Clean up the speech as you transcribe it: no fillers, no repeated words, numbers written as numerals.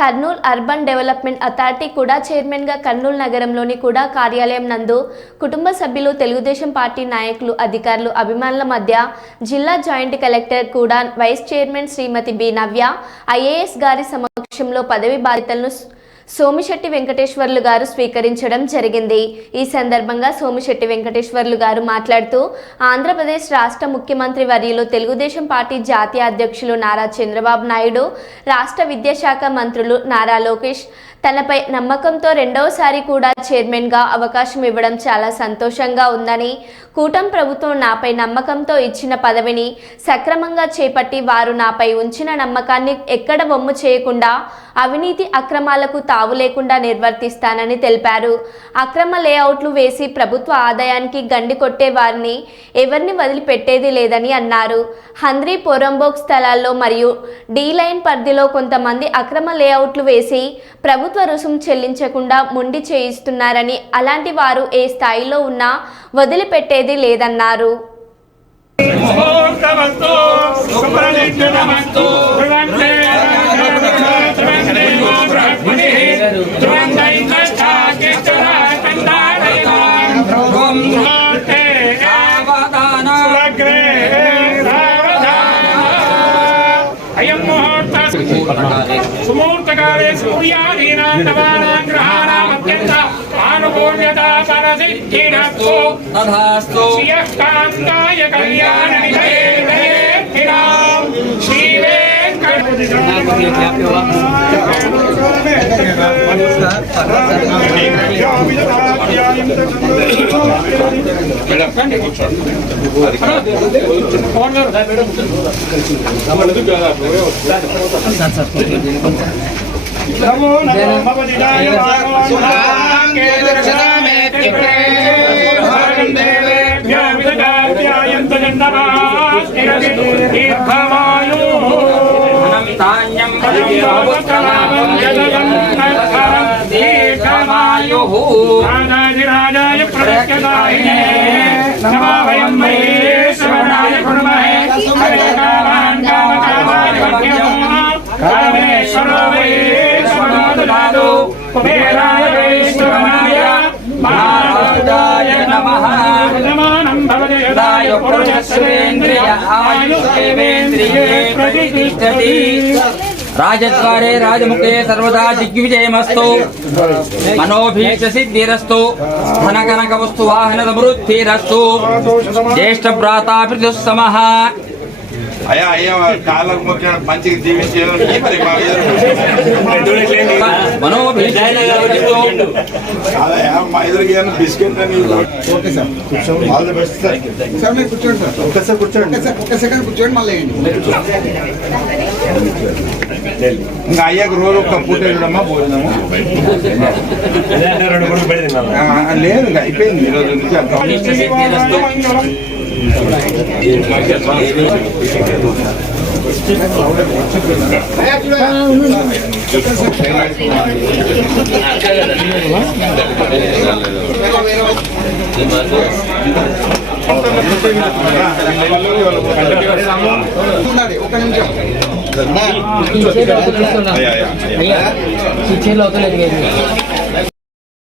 Kurnool urban development authority కూడా చైర్మన్గా కర్నూలు నగరంలోని కూడా కార్యాలయం నందు కుటుంబ సభ్యులు, తెలుగుదేశం పార్టీ నాయకులు, అధికారులు, అభిమానుల మధ్య జిల్లా జాయింట్ కలెక్టర్ కూడా వైస్ చైర్మన్ శ్రీమతి బి నవ్య ఐఏఎస్ గారి సమక్షంలో పదవి బాధ్యతలను సోమిశెట్టి వెంకటేశ్వర్లు గారు స్వీకరించడం జరిగింది. ఈ సందర్భంగా సోమిశెట్టి వెంకటేశ్వర్లు గారు మాట్లాడుతూ ఆంధ్రప్రదేశ్ రాష్ట్ర ముఖ్యమంత్రి వర్యులు, తెలుగుదేశం పార్టీ జాతీయ అధ్యక్షులు నారా చంద్రబాబు నాయుడు, రాష్ట్ర విద్యాశాఖ మంత్రులు నారా లోకేష్ తనపై నమ్మకంతో రెండవసారి కూడా చైర్మన్గా అవకాశం ఇవ్వడం చాలా సంతోషంగా ఉందని, కూటమి ప్రభుత్వం నాపై నమ్మకంతో ఇచ్చిన పదవిని సక్రమంగా చేపట్టి వారు నాపై ఉంచిన నమ్మకాన్ని ఎక్కడ వమ్ము చేయకుండా అవినీతి అక్రమాలకు తావు లేకుండా నిర్వర్తిస్తానని తెలిపారు. అక్రమ లేఅవుట్లు వేసి ప్రభుత్వ ఆదాయానికి గండి కొట్టే వారిని ఎవరిని వదిలిపెట్టేది లేదని అన్నారు. హంద్రీ పోరంబోక్ స్థలాల్లో మరియు డి లైన్ పరిధిలో కొంతమంది అక్రమ లేఅవుట్లు వేసి ప్రభుత్వ రుసుము చెల్లించకుండా మొండి చేయిస్తున్నారని, అలాంటి వారు ఏ స్థాయిలో ఉన్నా వదిలిపెట్టేది లేదన్నారు. సుమూర్తకాలే సూర్యాదీనాం గ్రహాణామత్యంత ఆనుకూల్యతా పరసిద్ధిరస్తు తథాస్తు శ్రీయకాంతాయ కళ్యాణ నిధయేర్ధినాం శ్రీ నమో నమో భవదిదాయ వాంగే దర్శనామే దేవేభ్యో విదగాత్యాయంత జన్నమాస్తిరతి దీర్ఘమాయు అనంతాన్యం భవత్కలామం జగన్నంతరం దీర్ఘమాయు రాజాయ ప్రదక్షిణాయినే నమో వయం మహేశ్వరాయ కుర్మహే హరికామాన్ కామకామాయ భక్త్యం కామేశ్వరో వైశ్వనాథు కుబేరాయ వైష్ణవాయ మహారాజాయ నమః. నమః భవదేవాయ పురుషస్వేంద్రియ ఆయుష్యేంద్రియే ప్రతిష్ఠతి. రాజద్వారే రాజముఖే సర్వదా దిగ్విజయమస్తు. మనోభీష్ట సిద్ధిరస్తు. ధనకనక వస్తు వాహన సమృద్ధిరస్తు. జ్యేష్ఠ భ్రాతా ప్రతిస్తమః. అయ్యా అయ్యా కాళ్ళకు మొక్కిన మంచిగా జీవించారు. మా ఎదురుగా బిస్కెట్ అని all the best sir. Sir మీరు కూర్చోండి సార్, ఒక్కసారి కూర్చోండి, ఒక్క సెకండ్ కూర్చోండి, మళ్ళీ ఇంకా అయ్యాక రోజు ఒక్క పూట చూడమ్మా భోజనము లేదు, అయిపోయింది ఈరోజు నుంచి. ఒక నిమిషం అవుతలేదు.